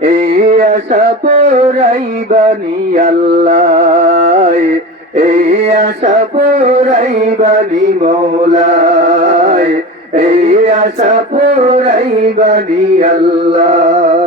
এই আশা পুরাই বানি আল্লাহ। এই আশা পুরাই বানি মৌলায় এই আশা পুরাই বানি আল্লাহ।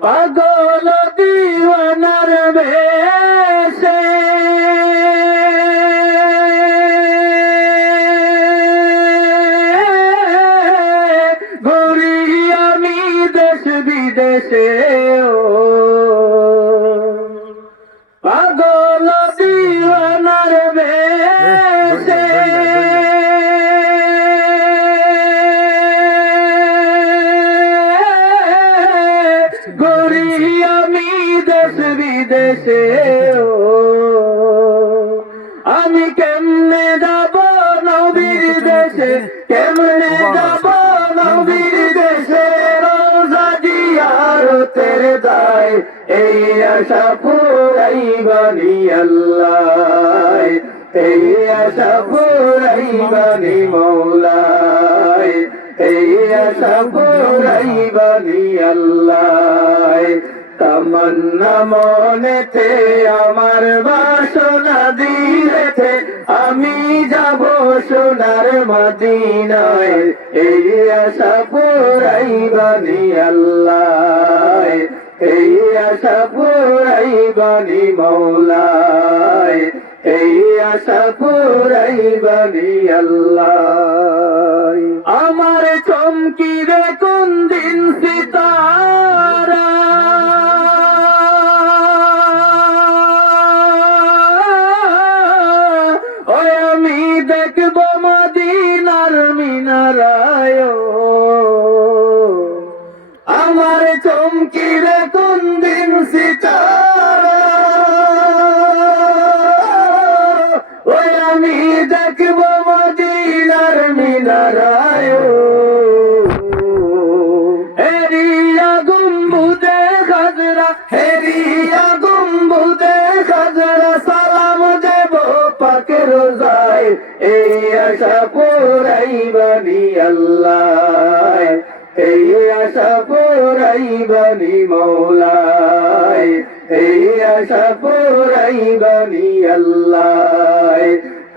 পাগল দিওয়ানার বেশে বিদেশে ও। পাগল দিওয়ানার বেশে। ঘুরি আমি দেশ বিদেশে আমি কেমনে যাব নবীর দেশে? কেমনে এই আশা পুরাই এই আশা এই আশা তামান্না মনেতে আমার বাসনা দিলেতে আমি যাব সোনার মদিনায়। এই আশা পুরাই বানি এই আশা পুরাই বানি মৌলায় এই আশা পুরাই বানি আল্লাহ। আমার চমকি রে কোন দিন সিতারা। ওই আমি দেখব মদিনার মিনারায় আমার চমকি রে দেখব মদিনার মিনারায়। হেরিয়া গুম্বুদে খাজরা হেরিয়া গুম্বুদে খাজরা সালাম দেব পাকে রোজায়। এই আশা পুরাই বানি আল্লাহ, এই আশা পুরাই বানি মৌলায়। এই আশা পুরাই বানি আল্লাহ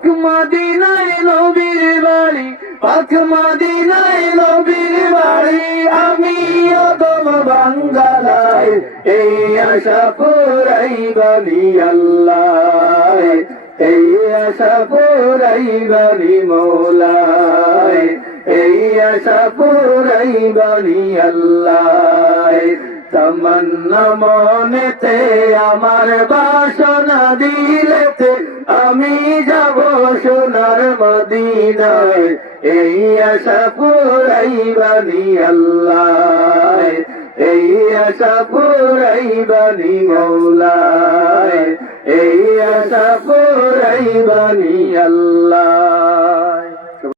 পাক মদিনায় নবীর বাড়ি, পাক মদিনায় নবীর বাড়ি। আমি অদম বাঙ্গালায়, এই আশা পুরাই বানি আল্লাহ এই আশা পুরাই বানি মৌলায়। এই আশা পুরাই বানি আল্লাহ তামান্না মনেতে আমার বাসনা দিলেতে আমি যাব সোনার মদিনায়। এই আশা পুরাই বানি আল্লাহ এই আশা পুরাই বানি মৌলায়, এই আশা পুরাই বানি আল্লাহ।